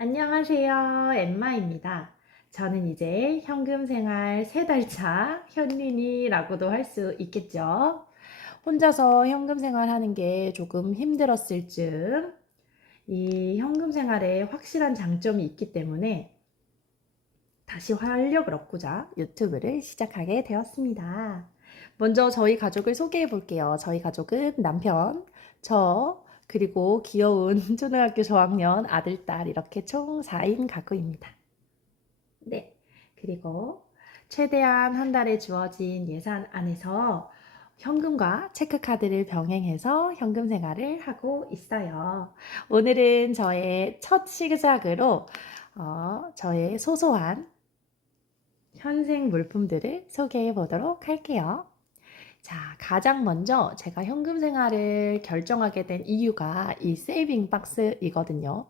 안녕하세요. 엠마입니다. 저는 이제 현금 생활 3달 차 현린이라고도 할 수 있겠죠. 혼자서 현금 생활하는 게 조금 힘들었을 즈음 이 현금 생활에 확실한 장점이 있기 때문에 다시 활력을 얻고자 유튜브를 시작하게 되었습니다. 먼저 저희 가족을 소개해 볼게요. 저희 가족은 남편, 저, 그리고 귀여운 초등학교 저학년 아들, 딸 이렇게 총 4인 가구입니다. 네. 그리고 최대한 한 달에 주어진 예산 안에서 현금과 체크카드를 병행해서 현금 생활을 하고 있어요. 오늘은 저의 첫 시작으로 저의 소소한 현생 물품들을 소개해 보도록 할게요. 자, 가장 먼저 제가 현금 생활을 결정하게 된 이유가 이 세이빙 박스이거든요.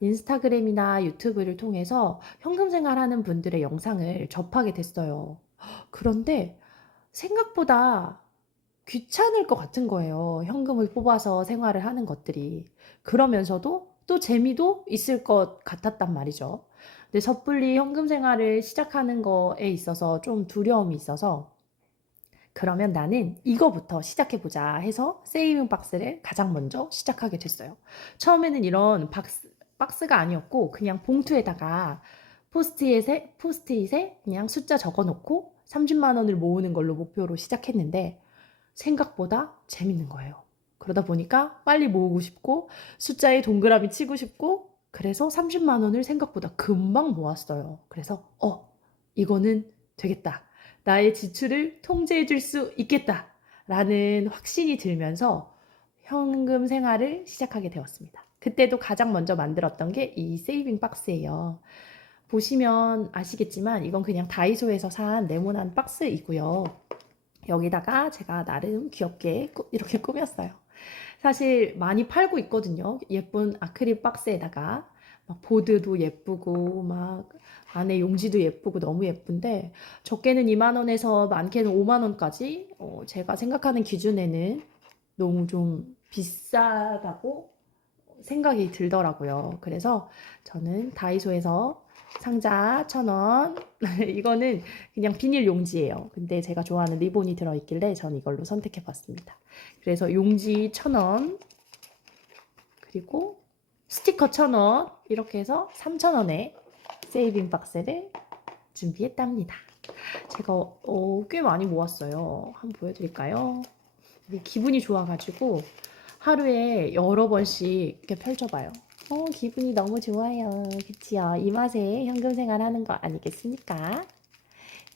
인스타그램이나 유튜브를 통해서 현금 생활하는 분들의 영상을 접하게 됐어요. 그런데 생각보다 귀찮을 것 같은 거예요. 현금을 뽑아서 생활을 하는 것들이. 그러면서도 또 재미도 있을 것 같았단 말이죠. 근데 섣불리 현금 생활을 시작하는 거에 있어서 좀 두려움이 있어서 그러면 나는 이거부터 시작해보자 해서 세이빙 박스를 가장 먼저 시작하게 됐어요. 처음에는 이런 박스가 아니었고 그냥 봉투에다가 포스트잇에 그냥 숫자 적어놓고 30만 원을 모으는 걸로 목표로 시작했는데 생각보다 재밌는 거예요. 그러다 보니까 빨리 모으고 싶고 숫자에 동그라미 치고 싶고 그래서 30만 원을 생각보다 금방 모았어요. 그래서 이거는 되겠다. 나의 지출을 통제해 줄 수 있겠다. 라는 확신이 들면서 현금 생활을 시작하게 되었습니다. 그때도 가장 먼저 만들었던 게 이 세이빙 박스예요. 보시면 아시겠지만 이건 그냥 다이소에서 산 네모난 박스이고요. 여기다가 제가 나름 귀엽게 이렇게 꾸몄어요. 사실 많이 팔고 있거든요. 예쁜 아크릴 박스에다가 막 보드도 예쁘고 막 안에 용지도 예쁘고 너무 예쁜데 적게는 2만 원에서 많게는 5만 원까지 제가 생각하는 기준에는 너무 좀 비싸다고 생각이 들더라고요. 그래서 저는 다이소에서 상자 1,000원 이거는 그냥 비닐 용지예요. 근데 제가 좋아하는 리본이 들어있길래 전 이걸로 선택해 봤습니다. 그래서 용지 1,000원 그리고 스티커 1,000원 이렇게 해서 3,000원에 세이빙 박스를 준비했답니다. 제가 꽤 많이 모았어요. 한번 보여드릴까요? 기분이 좋아가지고 하루에 여러 번씩 이렇게 펼쳐봐요. 기분이 너무 좋아요. 그치요? 이 맛에 현금 생활하는 거 아니겠습니까?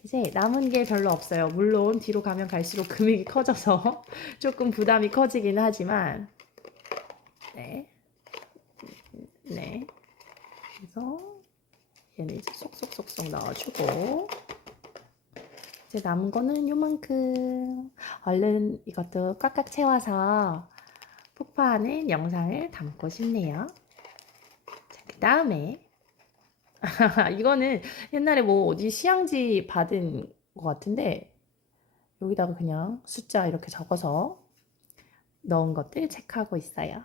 이제 남은 게 별로 없어요. 물론 뒤로 가면 갈수록 금액이 커져서 조금 부담이 커지긴 하지만 네. 네. 그래서 얘는 이제 쏙쏙쏙쏙 넣어주고 이제 남은 거는 요만큼 얼른 이것도 꽉꽉 채워서 폭파하는 영상을 담고 싶네요. 그 다음에 이거는 옛날에 뭐 어디 시향지 받은 것 같은데 여기다가 그냥 숫자 이렇게 적어서 넣은 것들 체크하고 있어요.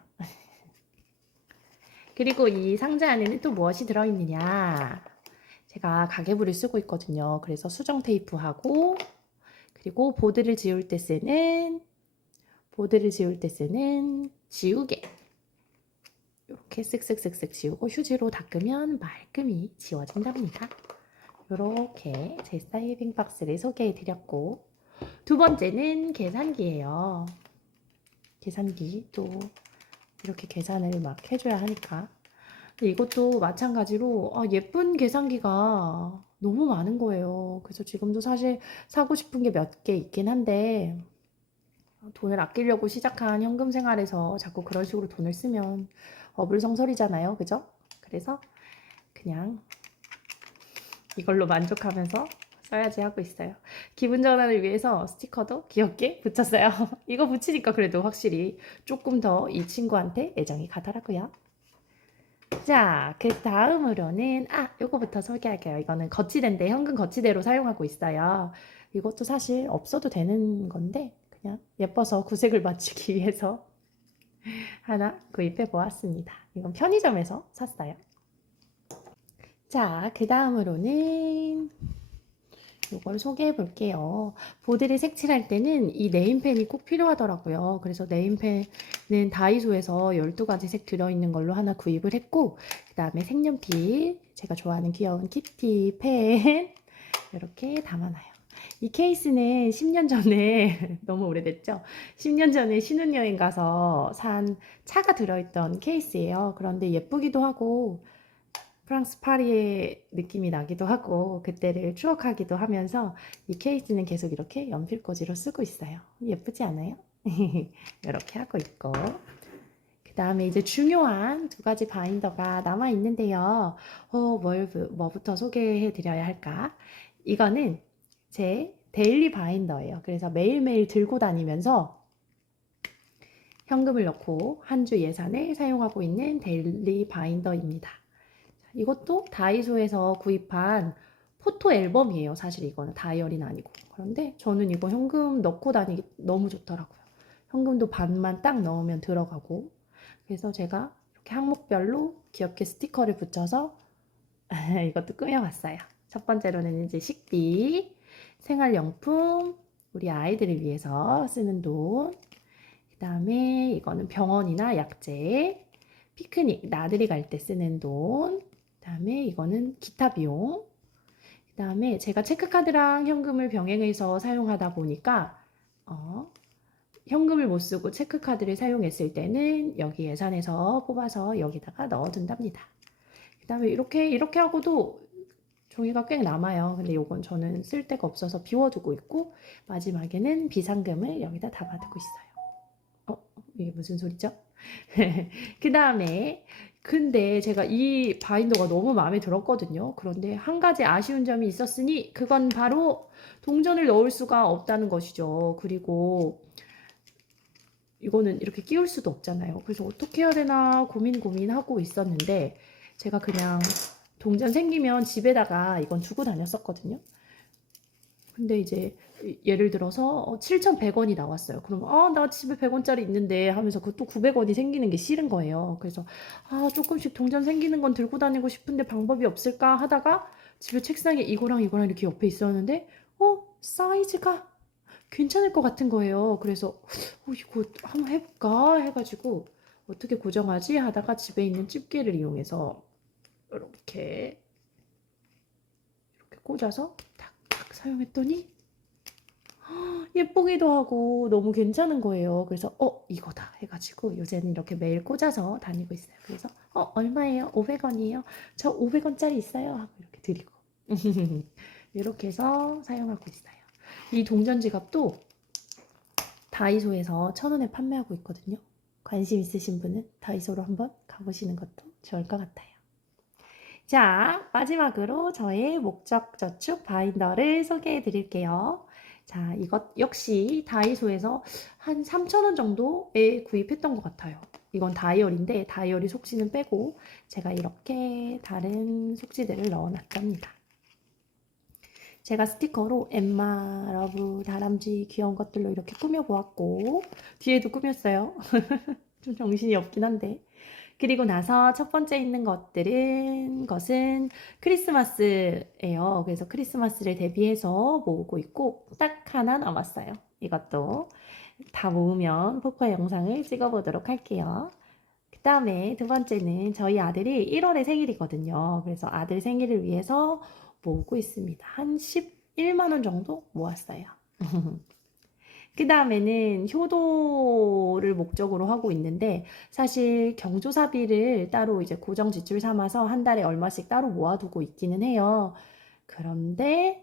그리고 이 상자 안에는 또 무엇이 들어있느냐. 제가 가계부를 쓰고 있거든요. 그래서 수정 테이프하고 그리고 보드를 지울 때 쓰는 지우개 이렇게 쓱쓱쓱쓱 지우고 휴지로 닦으면 말끔히 지워진답니다. 이렇게 제 세이빙 박스를 소개해 드렸고 두 번째는 계산기예요. 계산기 또 이렇게 계산을 막 해줘야 하니까 근데 이것도 마찬가지로 예쁜 계산기가 너무 많은 거예요. 그래서 지금도 사실 사고 싶은 게 몇 개 있긴 한데 돈을 아끼려고 시작한 현금 생활에서 자꾸 그런 식으로 돈을 쓰면 어불성설이잖아요. 그죠? 그래서 그냥 이걸로 만족하면서 써야지 하고 있어요. 기분 전환을 위해서 스티커도 귀엽게 붙였어요. 이거 붙이니까 그래도 확실히 조금 더 이 친구한테 애정이 가더라고요. 자, 그 다음으로는 요거부터 소개할게요. 이거는 거치대인데 현금 거치대로 사용하고 있어요. 이것도 사실 없어도 되는 건데 그냥 예뻐서 구색을 맞추기 위해서 하나 구입해 보았습니다. 이건 편의점에서 샀어요. 자, 그 다음으로는 이걸 소개해 볼게요. 보드를 색칠할 때는 이 네임펜이 꼭 필요하더라고요. 그래서 네임펜은 다이소에서 12가지 색 들어있는 걸로 하나 구입을 했고, 그 다음에 색연필, 제가 좋아하는 귀여운 키티 펜, 이렇게 담아놔요. 이 케이스는 10년 전에, 너무 오래됐죠? 10년 전에 신혼여행 가서 산 차가 들어있던 케이스예요. 그런데 예쁘기도 하고, 프랑스 파리의 느낌이 나기도 하고 그때를 추억하기도 하면서 이 케이스는 계속 이렇게 연필꽂이로 쓰고 있어요. 예쁘지 않아요? 이렇게 하고 있고 그 다음에 이제 중요한 두 가지 바인더가 남아 있는데요. 뭐부터 소개해 드려야 할까? 이거는 제 데일리 바인더예요. 그래서 매일매일 들고 다니면서 현금을 넣고 한 주 예산을 사용하고 있는 데일리 바인더입니다. 이것도 다이소에서 구입한 포토 앨범이에요. 사실 이거는 다이어리는 아니고. 그런데 저는 이거 현금 넣고 다니기 너무 좋더라고요. 현금도 반만 딱 넣으면 들어가고. 그래서 제가 이렇게 항목별로 귀엽게 스티커를 붙여서 이것도 꾸며봤어요. 첫 번째로는 이제 식비, 생활용품, 우리 아이들을 위해서 쓰는 돈. 그 다음에 이거는 병원이나 약재, 피크닉, 나들이 갈 때 쓰는 돈. 그 다음에 이거는 기타 비용. 그 다음에 제가 체크카드랑 현금을 병행해서 사용하다 보니까 현금을 못 쓰고 체크카드를 사용했을 때는 여기 예산에서 뽑아서 여기다가 넣어둔답니다. 그 다음에 이렇게 하고도 종이가 꽤 남아요. 근데 이건 저는 쓸 데가 없어서 비워두고 있고 마지막에는 비상금을 여기다 담아두고 있어요. 이게 무슨 소리죠? 그 다음에 근데 제가 이 바인더가 너무 마음에 들었거든요. 그런데 한 가지 아쉬운 점이 있었으니 그건 바로 동전을 넣을 수가 없다는 것이죠. 그리고 이거는 이렇게 끼울 수도 없잖아요. 그래서 어떻게 해야 되나 고민하고 있었는데 제가 그냥 동전 생기면 집에다가 이건 두고 다녔었거든요. 근데 이제 예를 들어서 7,100원이 나왔어요. 그러면 나 집에 100원짜리 있는데 하면서 그것도 900원이 생기는 게 싫은 거예요. 그래서 조금씩 동전 생기는 건 들고 다니고 싶은데 방법이 없을까 하다가 집에 책상에 이거랑 이렇게 옆에 있었는데 사이즈가 괜찮을 것 같은 거예요. 그래서 이거 한번 해볼까 해가지고 어떻게 고정하지 하다가 집에 있는 집게를 이용해서 이렇게 꽂아서 탁탁 사용했더니 예쁘기도 하고 너무 괜찮은 거예요. 그래서 이거다 해가지고 요새는 이렇게 매일 꽂아서 다니고 있어요. 그래서 얼마예요? 500원이에요. 저 500원짜리 있어요. 하고 이렇게 드리고 이렇게 해서 사용하고 있어요. 이 동전 지갑도 다이소에서 1,000원에 판매하고 있거든요. 관심 있으신 분은 다이소로 한번 가보시는 것도 좋을 것 같아요. 자, 마지막으로 저의 목적 저축 바인더를 소개해 드릴게요. 자, 이것 역시 다이소에서 한 3,000원 정도에 구입했던 것 같아요. 이건 다이어리인데 다이어리 속지는 빼고 제가 이렇게 다른 속지들을 넣어놨답니다. 제가 스티커로 엠마, 러브, 다람쥐 귀여운 것들로 이렇게 꾸며보았고 뒤에도 꾸몄어요. 좀 정신이 없긴 한데 그리고 나서 첫 번째 있는 것은 크리스마스예요. 그래서 크리스마스를 대비해서 모으고 있고 딱 하나 남았어요. 이것도 다 모으면 포커 영상을 찍어보도록 할게요. 그 다음에 두 번째는 저희 아들이 1월에 생일이거든요. 그래서 아들 생일을 위해서 모으고 있습니다. 한 11만 원 정도 모았어요. 그 다음에는 효도를 목적으로 하고 있는데 사실 경조사비를 따로 이제 고정 지출 삼아서 한 달에 얼마씩 따로 모아두고 있기는 해요. 그런데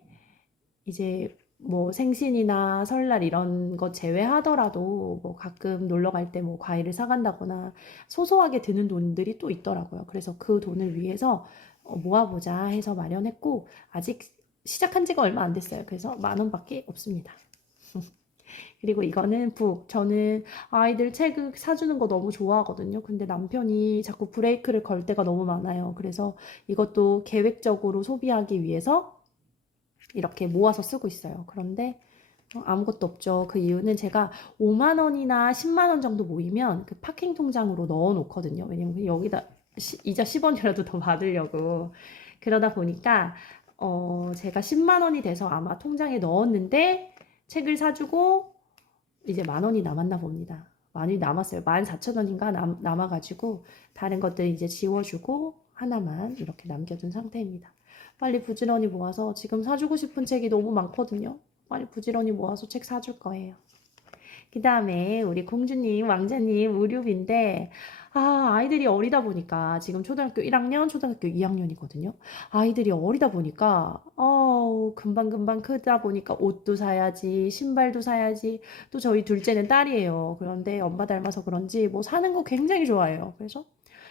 이제 뭐 생신이나 설날 이런 거 제외하더라도 뭐 가끔 놀러 갈 때 뭐 과일을 사간다거나 소소하게 드는 돈들이 또 있더라고요. 그래서 그 돈을 위해서 모아보자 해서 마련했고 아직 시작한 지가 얼마 안 됐어요. 그래서 10,000원밖에 없습니다. 그리고 이거는 저는 아이들 책 사주는 거 너무 좋아하거든요. 근데 남편이 자꾸 브레이크를 걸 때가 너무 많아요. 그래서 이것도 계획적으로 소비하기 위해서 이렇게 모아서 쓰고 있어요. 그런데 아무것도 없죠. 그 이유는 제가 5만 원이나 10만 원 정도 모이면 그 파킹 통장으로 넣어 놓거든요. 왜냐면 여기다 이자 10원이라도 더 받으려고. 그러다 보니까 제가 10만 원이 돼서 아마 통장에 넣었는데 책을 사주고 이제 10,000원이 남았나 봅니다. 많이 남았어요. 14,000원인가 남아가지고 다른 것들 이제 지워주고 하나만 이렇게 남겨둔 상태입니다. 빨리 부지런히 모아서 지금 사주고 싶은 책이 너무 많거든요. 빨리 부지런히 모아서 책 사줄 거예요. 그 다음에 우리 공주님, 왕자님 의류비인데 아이들이 어리다 보니까 지금 초등학교 1학년, 초등학교 2학년이거든요. 아이들이 어리다 보니까 금방금방 크다 보니까 옷도 사야지, 신발도 사야지. 또 저희 둘째는 딸이에요. 그런데 엄마 닮아서 그런지 뭐 사는 거 굉장히 좋아해요. 그래서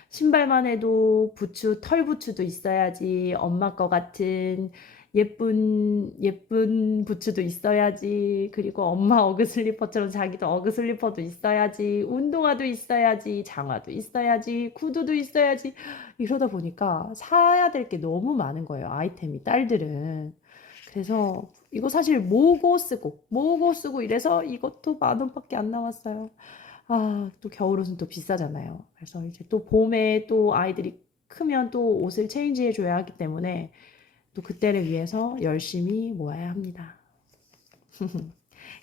신발만 해도 부츠, 털 부츠도 있어야지. 엄마 거 같은 예쁜 부츠도 있어야지. 그리고 엄마 어그 슬리퍼처럼 자기도 어그 슬리퍼도 있어야지. 운동화도 있어야지. 장화도 있어야지. 구두도 있어야지. 이러다 보니까 사야 될 게 너무 많은 거예요. 아이템이, 딸들은. 그래서 이거 사실 모으고 쓰고 이래서 이것도 10,000원밖에 안 나왔어요. 또 겨울옷은 또 비싸잖아요. 그래서 이제 또 봄에 또 아이들이 크면 또 옷을 체인지 해줘야 하기 때문에 또 그때를 위해서 열심히 모아야 합니다.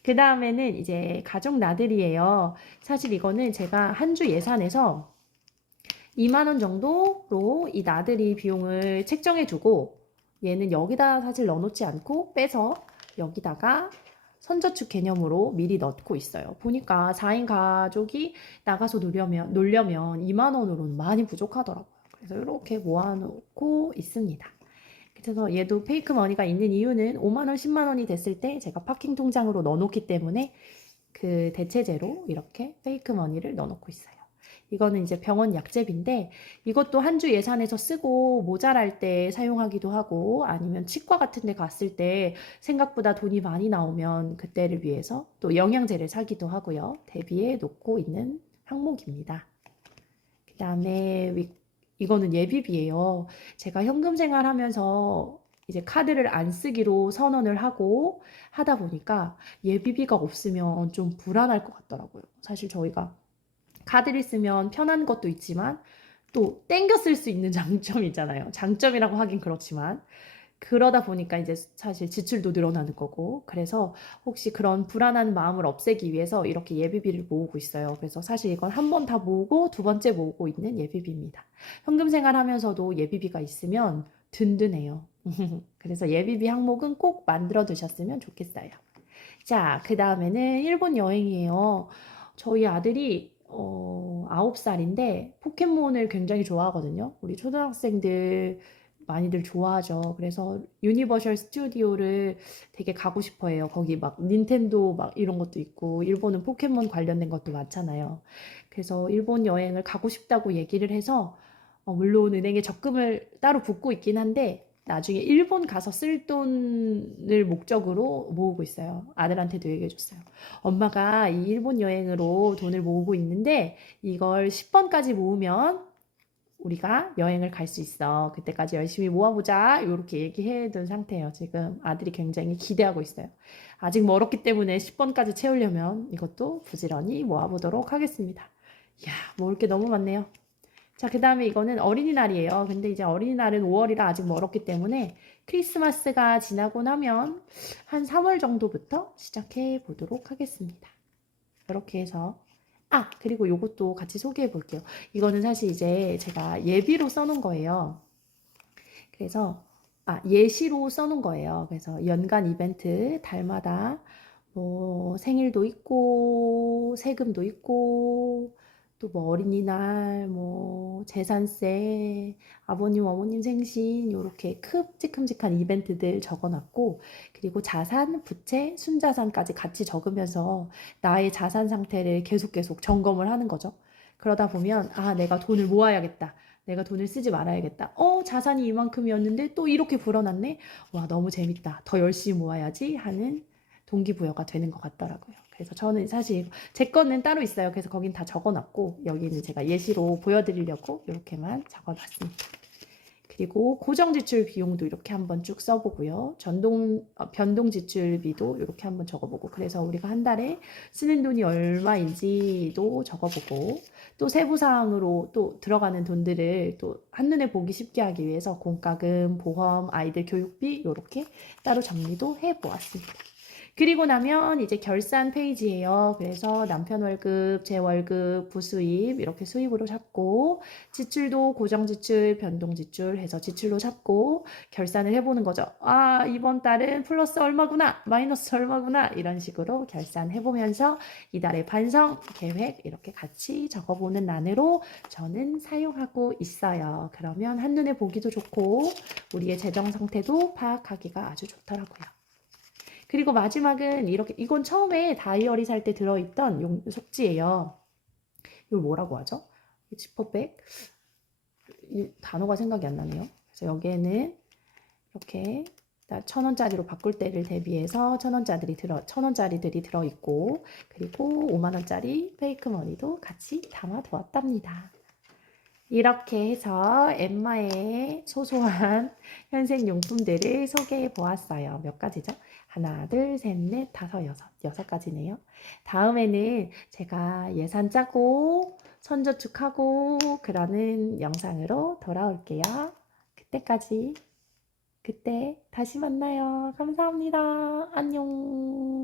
그 다음에는 이제 가족 나들이에요. 사실 이거는 제가 한 주 예산에서 2만 원 정도로 이 나들이 비용을 책정해 두고 얘는 여기다 사실 넣어놓지 않고 빼서 여기다가 선저축 개념으로 미리 넣고 있어요. 보니까 4인 가족이 나가서 놀려면 2만 원으로는 많이 부족하더라고요. 그래서 이렇게 모아놓고 있습니다. 그래서 얘도 페이크 머니가 있는 이유는 5만 원, 10만 원이 됐을 때 제가 파킹 통장으로 넣어놓기 때문에 그 대체제로 이렇게 페이크 머니를 넣어놓고 있어요. 이거는 이제 병원 약제비인데 이것도 한 주 예산에서 쓰고 모자랄 때 사용하기도 하고 아니면 치과 같은 데 갔을 때 생각보다 돈이 많이 나오면 그때를 위해서 또 영양제를 사기도 하고요. 대비해 놓고 있는 항목입니다. 그 다음에 이거는 예비비예요. 제가 현금 생활하면서 이제 카드를 안 쓰기로 선언을 하고 하다 보니까 예비비가 없으면 좀 불안할 것 같더라고요. 사실 저희가 카드를 쓰면 편한 것도 있지만 또 땡겨 쓸 수 있는 장점이 있잖아요. 장점이라고 하긴 그렇지만 그러다 보니까 이제 사실 지출도 늘어나는 거고 그래서 혹시 그런 불안한 마음을 없애기 위해서 이렇게 예비비를 모으고 있어요. 그래서 사실 이건 한 번 다 모으고 두 번째 모으고 있는 예비비입니다. 현금 생활하면서도 예비비가 있으면 든든해요. 그래서 예비비 항목은 꼭 만들어 두셨으면 좋겠어요. 자, 그 다음에는 일본 여행이에요. 저희 아들이 9살인데 포켓몬을 굉장히 좋아하거든요. 우리 초등학생들 많이들 좋아하죠. 그래서 유니버셜 스튜디오를 되게 가고 싶어 해요. 거기 막 닌텐도 막 이런 것도 있고 일본은 포켓몬 관련된 것도 많잖아요. 그래서 일본 여행을 가고 싶다고 얘기를 해서 물론 은행에 적금을 따로 붓고 있긴 한데 나중에 일본 가서 쓸 돈을 목적으로 모으고 있어요. 아들한테도 얘기해줬어요. 엄마가 이 일본 여행으로 돈을 모으고 있는데 이걸 10번까지 모으면 우리가 여행을 갈 수 있어. 그때까지 열심히 모아보자. 이렇게 얘기해둔 상태예요. 지금 아들이 굉장히 기대하고 있어요. 아직 멀었기 때문에 10번까지 채우려면 이것도 부지런히 모아보도록 하겠습니다. 이야, 모을 게 너무 많네요. 자, 그 다음에 이거는 어린이날이에요. 근데 이제 어린이날은 5월이라 아직 멀었기 때문에 크리스마스가 지나고 나면 한 3월 정도부터 시작해 보도록 하겠습니다. 이렇게 해서 그리고 이것도 같이 소개해 볼게요. 이거는 사실 이제 제가 예비로 써놓은 거예요. 그래서 예시로 써놓은 거예요. 그래서 연간 이벤트 달마다 뭐 생일도 있고 세금도 있고 또 뭐 어린이날 뭐 제산세 아버님 어머님 생신 이렇게 큼직큼직한 이벤트들 적어놨고 그리고 자산 부채 순자산까지 같이 적으면서 나의 자산 상태를 계속 점검을 하는 거죠. 그러다 보면 내가 돈을 모아야겠다. 내가 돈을 쓰지 말아야겠다. 자산이 이만큼이었는데 또 이렇게 불어났네. 와, 너무 재밌다. 더 열심히 모아야지 하는 동기부여가 되는 것 같더라고요. 그래서 저는 사실 제 거는 따로 있어요. 그래서 거긴 다 적어놨고 여기는 제가 예시로 보여드리려고 이렇게만 적어놨습니다. 그리고 고정 지출 비용도 이렇게 한번 쭉 써보고요. 변동 지출비도 이렇게 한번 적어보고, 그래서 우리가 한 달에 쓰는 돈이 얼마인지도 적어보고, 또 세부사항으로 또 들어가는 돈들을 또 한눈에 보기 쉽게 하기 위해서 공과금, 보험, 아이들 교육비 이렇게 따로 정리도 해보았습니다. 그리고 나면 이제 결산 페이지예요. 그래서 남편 월급, 제 월급, 부수입 이렇게 수입으로 잡고, 지출도 고정 지출, 변동 지출 해서 지출로 잡고 결산을 해보는 거죠. 아, 이번 달은 플러스 얼마구나, 마이너스 얼마구나, 이런 식으로 결산해보면서 이달의 반성, 계획 이렇게 같이 적어보는 란으로 저는 사용하고 있어요. 그러면 한눈에 보기도 좋고 우리의 재정 상태도 파악하기가 아주 좋더라고요. 그리고 마지막은 이렇게, 이건 처음에 다이어리 살 때 들어있던 속지예요. 이걸 뭐라고 하죠? 지퍼백? 이 단어가 생각이 안 나네요. 그래서 여기에는 이렇게 1,000원짜리로 바꿀 때를 대비해서 1,000원짜리들이 들어있고, 그리고 5만원짜리 페이크 머니도 같이 담아두었답니다. 이렇게 해서 엠마의 소소한 현생용품들을 소개해 보았어요. 몇 가지죠? 하나, 둘, 셋, 넷, 다섯, 여섯 가지네요. 다음에는 제가 예산 짜고 선저축하고 그러는 영상으로 돌아올게요. 그때 다시 만나요. 감사합니다. 안녕.